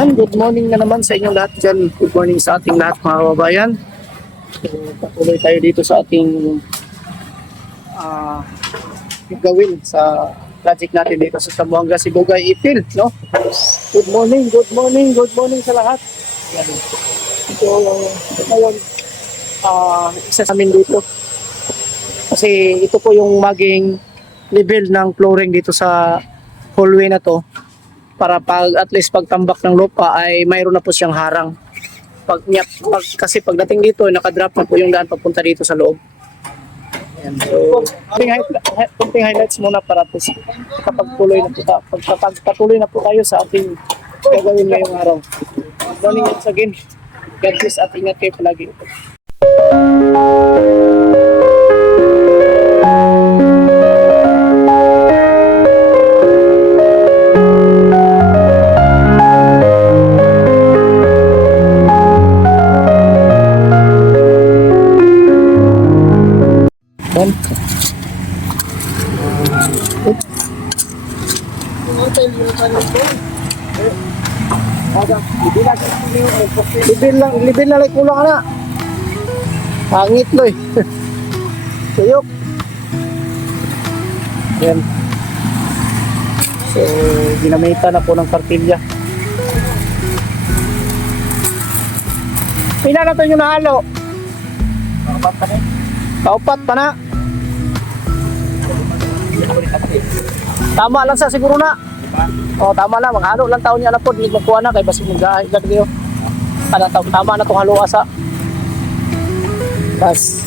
Good morning na naman sa inyong lahat dyan. Good morning sa ating lahat mga kababayan. So, patuloy tayo dito sa ating gawin sa project natin dito sa Zamboanga, Sibugay, Ipil, no? Good morning, good morning, good morning sa lahat. So, ngayon, isa sa amin dito. Kasi ito po yung maging level ng flooring dito sa hallway na to. Para pag at least pagtambak ng lupa ay mayroon na po siyang harang. Kasi pagdating dito, nakadrop na po yung daan papunta dito sa loob. Ayan. So, kunting highlights muna para po kapagpatuloy na po tayo sa ating gagawin ngayong araw. Good morning once again. God bless at ingat kayo palagi. Libil na like kulang na. Pangit loy. Tuyok. Yan. So, ginamitan na po ng kartilya. Pila na ito yung nahalo? Kaupat pa na. Tama lang sa siguro na. Oh, tama na, maghalo lang taon niya na po, hindi magkuha na kay basi magagad niyo. Tama na tong halo asa. Bas.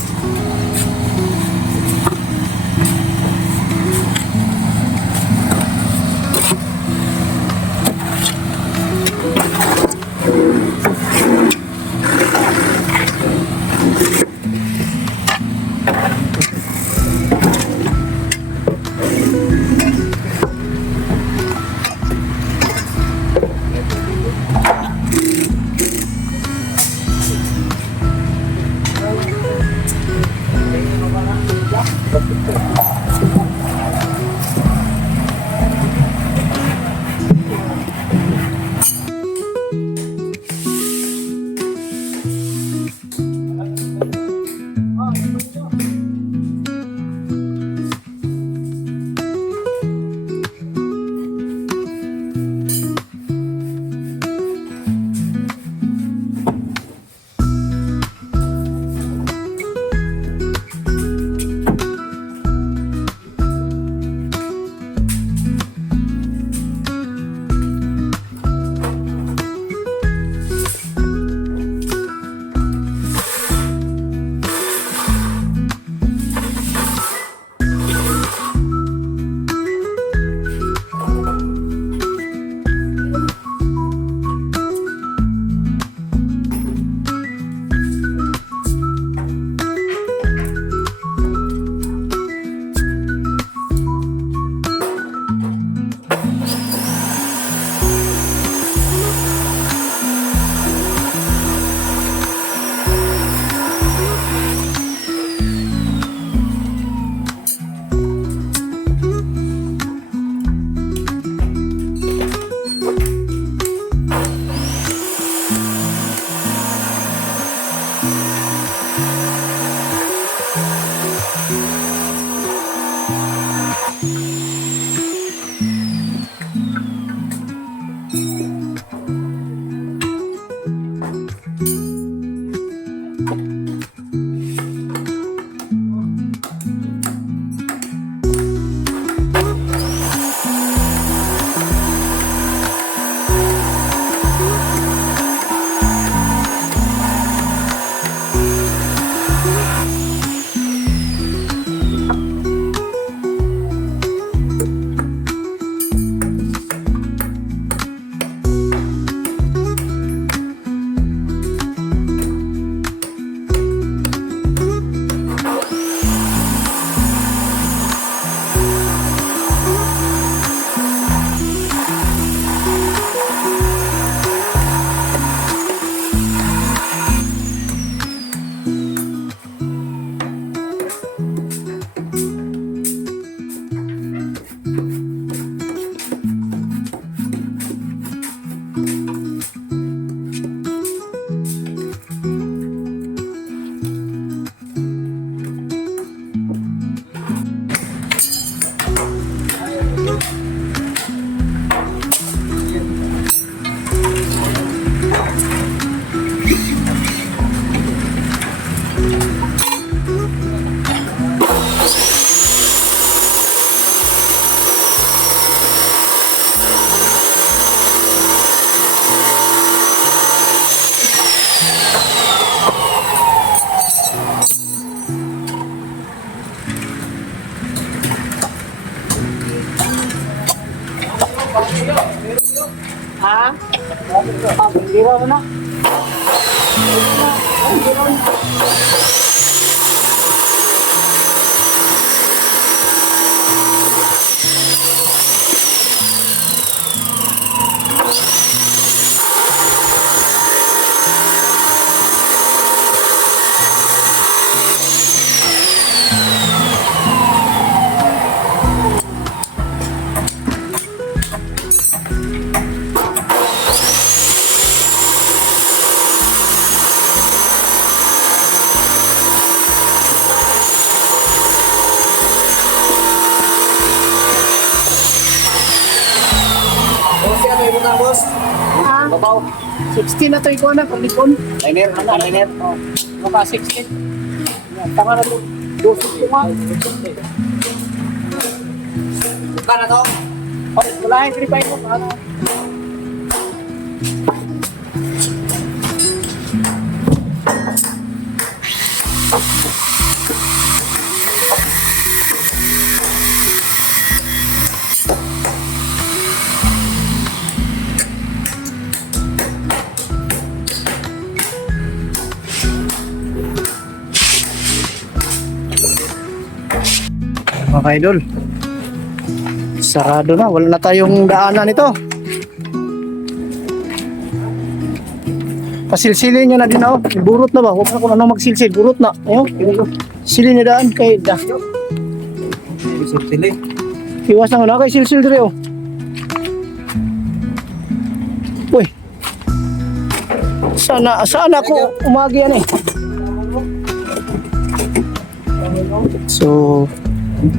Bira mo na. Ah, Babaw. 16 na to ikaw na, paglikon. Liner. Oh, maka 16. Yan, tanga na to. 12 ko nga. Buka na to. Oh, wala yung 3.5 mo. Ano? Mga idol, sarado na, wala na tayong daanan ito. Pasilsilin nyo na din ako, burot na ba? Huwag na kung ano magsilsil, burot na. Ayun, silin na daan kay da. Sili. Iwas na kay silsil dire oh. Uy. Sana ako umagi yan eh. So,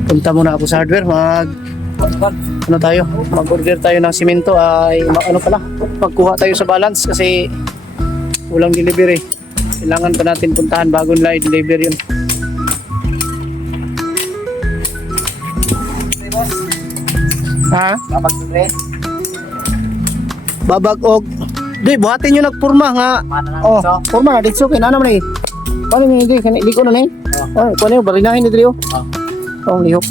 punta muna ako sa hardware, ano tayo, mag-order tayo ng simento ay ano pala, magkuha tayo sa balance kasi walang delivery. Kailangan pa natin puntahan bago nila i-deliver yun. Ha? Babag to pre. Babag og di buhatin nyo nagpurma nga. Oh, purma na dito kay nana man eh. Paano ni di kan liko na ni? Oh, kuno barinahin ni diri oh. Oh, lihok.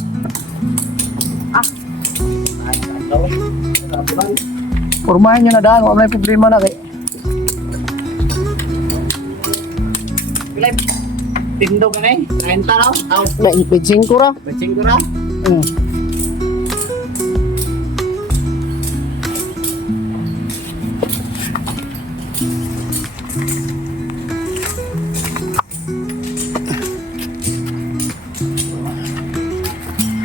Purmahin nyo na daan, wala may problema na kay. Tindog na eh. 30 raw. Aw. Bitsing ko ra. Bacing ko ra.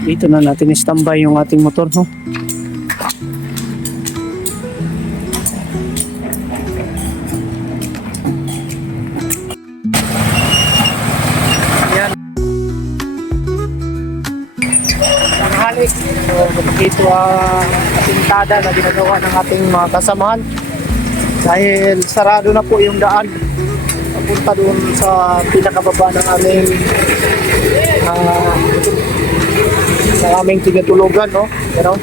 Dito na natin i-standby yung ating motor, no? Ayan. Tanghalik. So, ito ang atintada na ginagawa ng ating mga kasamahan. Dahil sarado na po yung daan. Papunta doon sa pinakababa ng aming sa aming tinutulugan, no? Pero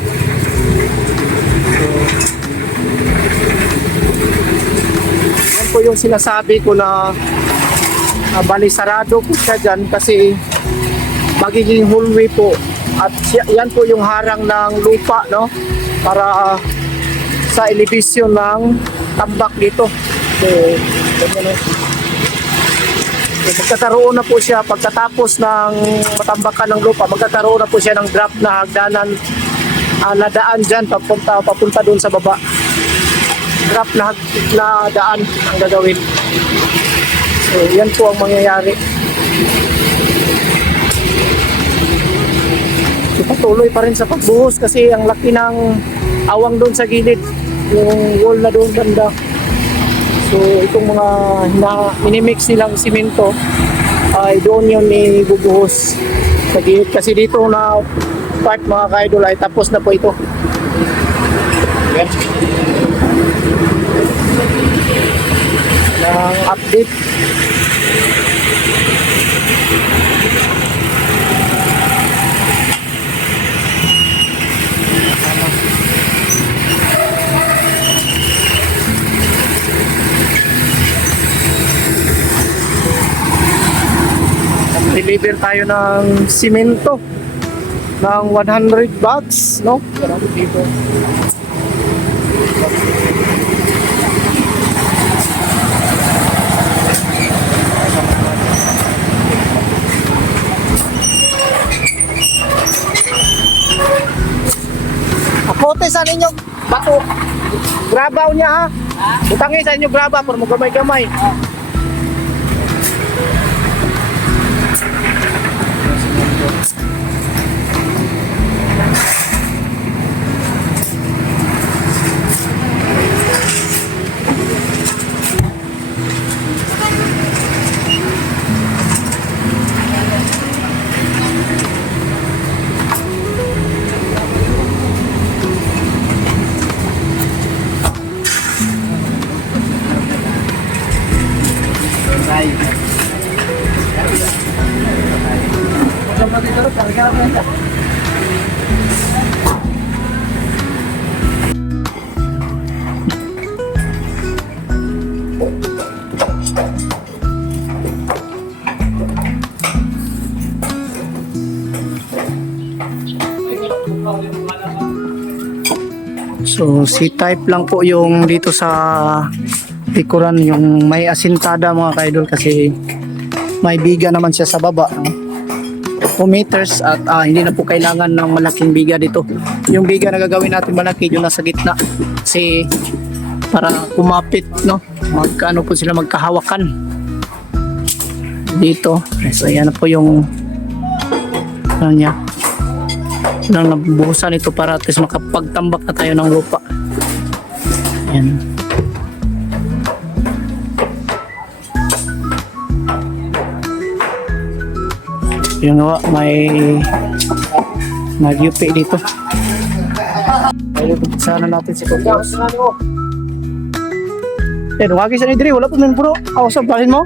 yan po yung sinasabi ko na bali sarado po siya dyan kasi magiging hallway po at yan po yung harang ng lupa, no? Para sa elevation ng tambak dito. So, ganyan, no? Magkakaroon na po siya pagkatapos ng matambakan ng lupa, magkakaroon na po siya ng drop na hagdanan na daan dyan papunta doon sa baba. Drop na daan ang gagawin. So yan po ang mangyayari. So, patuloy pa rin sa pagbuhos kasi ang laki ng awang doon sa gilid, yung wall na doon banda. So itong mga minimix nilang simento ay doon yun ibubuhos sa gilid kasi dito na part mga ka-idol ay tapos na po ito. Yan. Ang update. Deliver tayo ng simento ng 100 bags, no? Dito. graba niya ha. Butangin sa inyo graba para mo gamay-gamay. So, C-type lang po yung dito sa likuran, yung may asintada mga kaidol kasi may biga naman siya sa baba. No? 2 meters at hindi na po kailangan ng malaking biga dito. Yung biga na gagawin natin malaki yung nasa gitna kasi para kumapit, no? Magkano po sila magkahawakan dito. So, ayan na po yung ano niya. Lang nabuhusan ito para at least makapagtambak na tayo ng lupa. Ayan. Yung nga, may nag-UP dito. Ayun, sana natin si Kuya. Eh, nungagi sa nidri, wala po nang puro. Ako sa balin mo?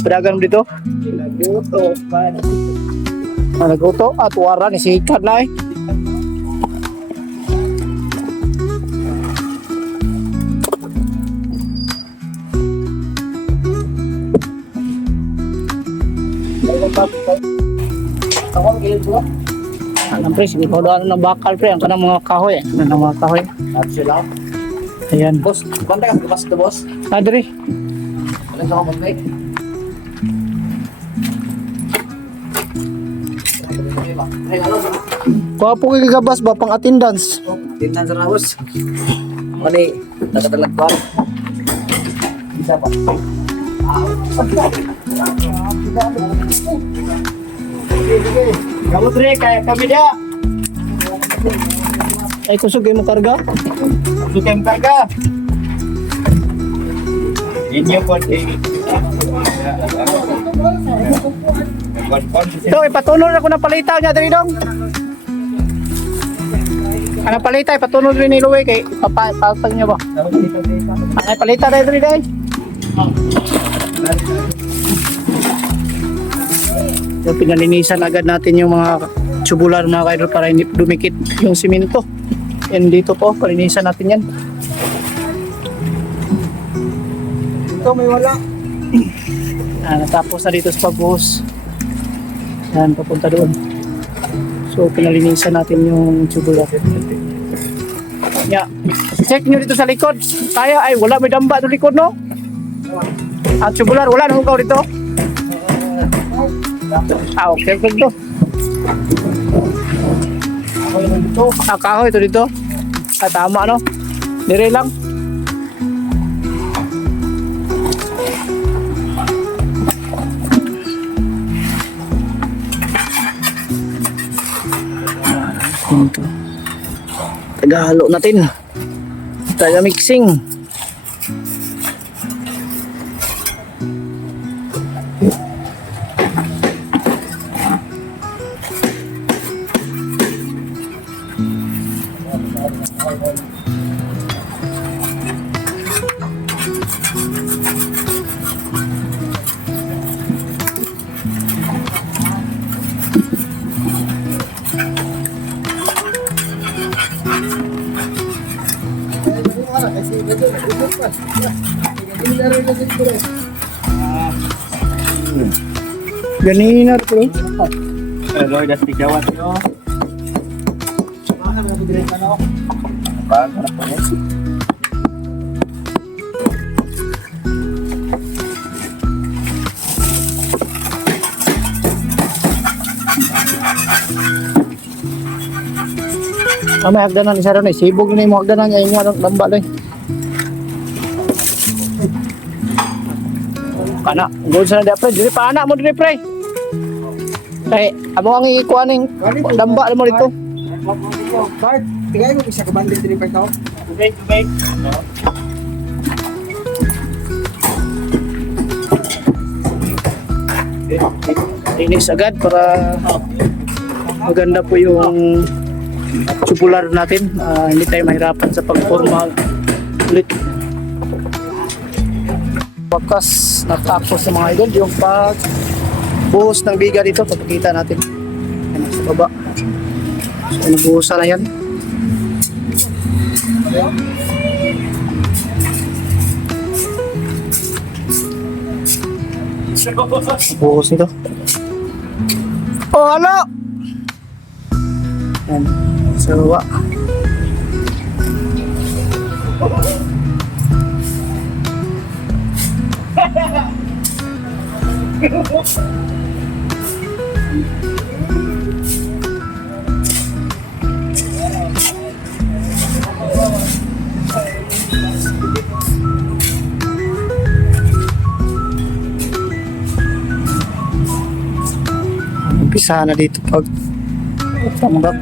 Apadagan mo dito? Naguto, man. Naguto at wara ni sikat na eh. Alam pre, siguro ano ng bakal pre, ang kanang mga kahoy eh. Ano ng mga kahoy. Absolut. Ayan. Boss, banda ka sa to, boss. Adri. Alam sa kapag bay. Kuha po kay gabas ba pang attendance? Tingnan sa raos. Mani, nakatalagpan. Isa pa. Kamu tre kaya kami dia. Ay kusog mo karga? Bukan karga. Ini pun Ito, ipatunod ako ng palitaw niya dali dong. Ano palita, ipatunod rin ni Luwe kay papatag niya ba? Ay palita dali dali. So, pinalinisan agad natin yung mga tubular mga kaidol para hindi dumikit yung simento. Yan dito po, palinisan natin yan. Ito may wala. Natapos na dito sa pagbuhos. Yan, papunta doon. So, pinalinisan natin yung tubular. Yeah. Check nyo dito sa likod. Kaya ay wala may damba doon likod, no? At tubular, wala na hugaw dito. Okay, good to. Kahoy ito dito. Tama, no? Dire lang. Ito. Tagahalo natin. Taga mixing. Ganina bro. Pero udah digawat yo. May hagdanan isa ron eh. Sibog na yung hagdanan niya. Yung mga lamba lang. Kana. Good sa na pre. Dili pa anak mo dili pre. Kaya amo ang ikuan ng lamba mo dito. Bart, tingay mo isa ka bandit din pa ito. Okay. Linis agad para maganda po yung tubular natin. Hindi tayo mahirapan sa pagforma ulit. Wakas natapos ng mga idol yung pagbuhos ng biga dito. Papakita natin. Yan, sa baba. So nabuhusan na yan. Buhos nito. Oh, halo! Yan. Sa baba. Umpisa na dito pag tambak.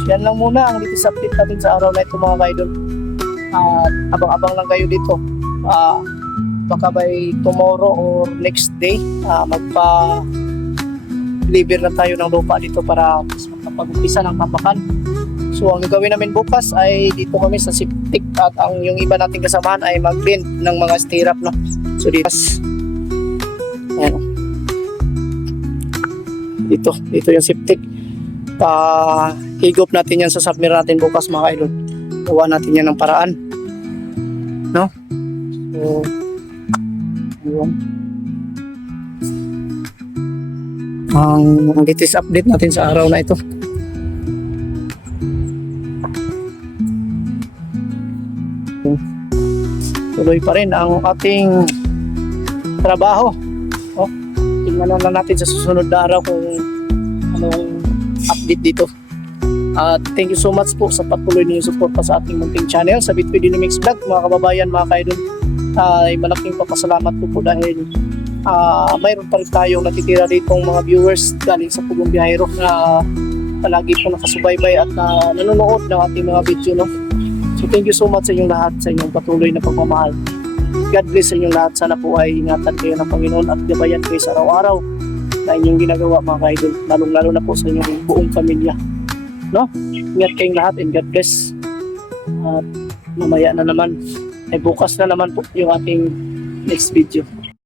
So yan lang muna ang latest update natin sa araw na ito mga kaidol. At abang-abang lang kayo dito. Baka by tomorrow or next day magpa-deliver na tayo ng lupa dito para makapag-umpisa ng tapakan. So ang gagawin namin bukas ay dito kami sa septic at ang yung iba nating kasamahan ay mag-blend ng mga stirrup, no. So dito ayan. Dito yung septic. Higop natin yan sa submer natin bukas mga kaidol. Gawa natin yan ng paraan. No? So, yun. Ang latest update natin sa araw na ito. Tuloy pa rin ang ating trabaho. Oh, tingnan na natin sa susunod na araw kung anong update dito. At thank you so much po sa patuloy niyo suporta sa ating munting channel sa Bitway Dynamics Vlog, mga kababayan, mga kaidol. Ay malaking papasalamat po dahil mayroon pa rin tayong natitira ditong mga viewers galing sa Pugong Biyahero na palagi po nakasubaybay at nanonood ng ating mga video, no? So thank you so much sa inyong lahat, sa inyong patuloy na pagmamahal. God bless sa inyong lahat. Sana po ay ingatan kayo ng Panginoon at gabayan kayo sa araw-araw na inyong ginagawa mga kaidol, lalong-lalo na po sa inyong buong pamilya, no? Ingat kayong lahat and God bless. At mamaya na naman ay bukas na naman po yung ating next video.